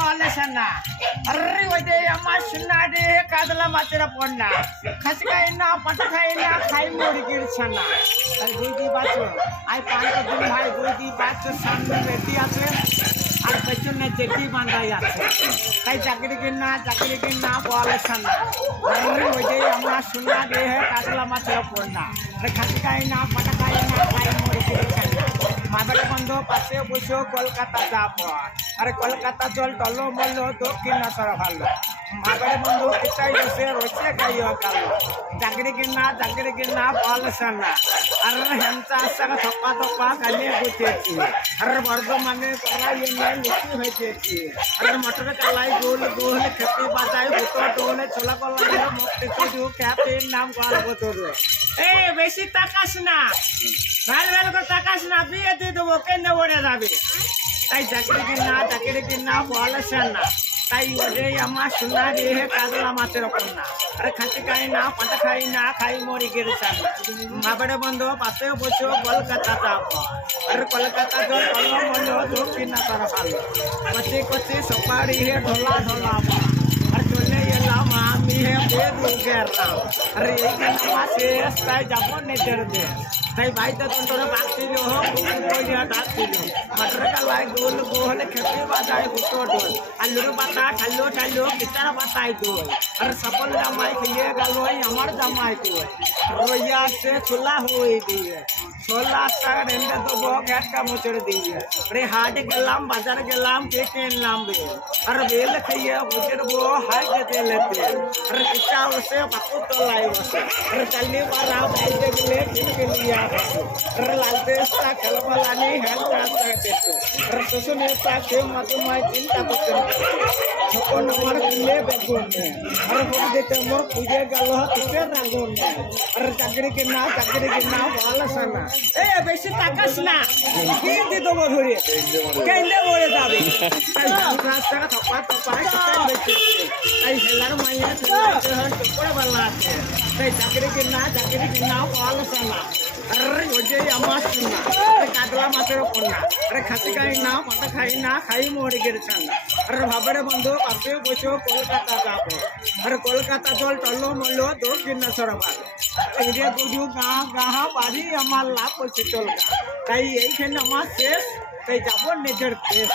বলে না আরে ওই যে আমার সোনা রে কাতলা মাছের পড়না খাসি খাই না পাটা খাই না খাই মুরগির ছানা তাই বুঝতে পারছো আই 5 দিন ভাই বুঝতে পারছো সামনে বেটি আছে আর পেছনে জেটি বাঁধাই আছে তাই চাকরি কিনা বলে না আরে ওই যে আমার সোনা রে কাতলা মাছের পড়না খাসি খাই না পাটা খাই না খাই মুরগির ছানা মাথাটা বন্ধ পাশে বসে কলকাতা যাব আরে কলকাতা জল টলো মলো দক্ষিণেশ্বর ভালো মাথাটা বন্ধ পিছাই বসে রয়েছে গাইও কালো চাকরি কিনা বলছে না আর হেমচা আসাকে থপা কানে গুটেছি আর বর্ধমানে কড়াই এনে লুচি হয়েছি আর মটর চালাই গোল খেতে বাজাই ভুতো টোলে ছোলা কলা মুক্তি চুজু ক্যাপের নাম গল বোতল এই বেশি তাকাস না ভালো করে তাকাস না বিয়ে দিয়ে দেবো কেন্দ্রে ওড়ে যাবে তাই চাকরি কিনা বলছে না তাই ওটাই আমার সোনা রে কাতলা মাছের কন্যা আরে খাসি খাই না পাটা খাই না খাই মরি গেছে মাপড়ে বন্ধ পাশে বসে কলকাতা যাব আরে কলকাতা জল টলো মলো দক্ষিণেশ্বর ভালো কচি সপারি হে ঢোলা আর চলে এলাম আমি হে বেদুকের রাম আরে এইখানে মাসে তাই যাবো নেটের দেশ তাই ভাইটা তোর বাগছিল ডাকছিল মটর কালাই গোল খেতে বাজায় ভুটো ডোল আলুর পাতা ঠালো কিতার পাতায় দোল আর সফল জামাই খেয়ে গেল আমার জামাই দোল রইয়া সে খোলা হয়ে দিয়ে ছোলা টাকা রেন্ডে দেবো একটা মোচড় দিয়ে আরে হাট গেলাম বাজার গেলাম কেটে এনলাম বেল আর বেল খেয়ে বুঝেরবো হাই যেতে লেতে আর কিচা বসে বাপু তোলাই বসে আর চালি পারা বাইতে গেলে কিনকে লিয়া আর লালতে सा খেলবালানি হেল রাস্তা দেখো আর শুনে सा के মধুময় চিন্তা করতে যখন আমার দিলে বেগুন আর বলতে মোর পুজে গেল তুই রাগুন আর চাকরি কিনা বলছ না এই বেশি তাকাস না কি দি দেবো ধরে কেলে ওরে যাবে তাই রাস্তা থপা কেটে বেশি তাই হেলার মাইয়া টুকরা বালা আছে তাই চাকরি কিনা বলছ না আরে ওই আমার সোনা কাতলা মাছের কন্যা আরে খাসি খাই না পাটা খাই না খাই মরে গেছে না আরে ভাবরে বন্ধু পাশে বসে কলকাতা যাব আরে কলকাতা জল টলো মলো দক্ষিণেশ্বর ভালো এদিকে বুঝু গাঁ বাড়ি আমার লাভ হচ্ছে চলকা তাই এইখানে আমার শেষ তাই যাবো নিজের দেশ।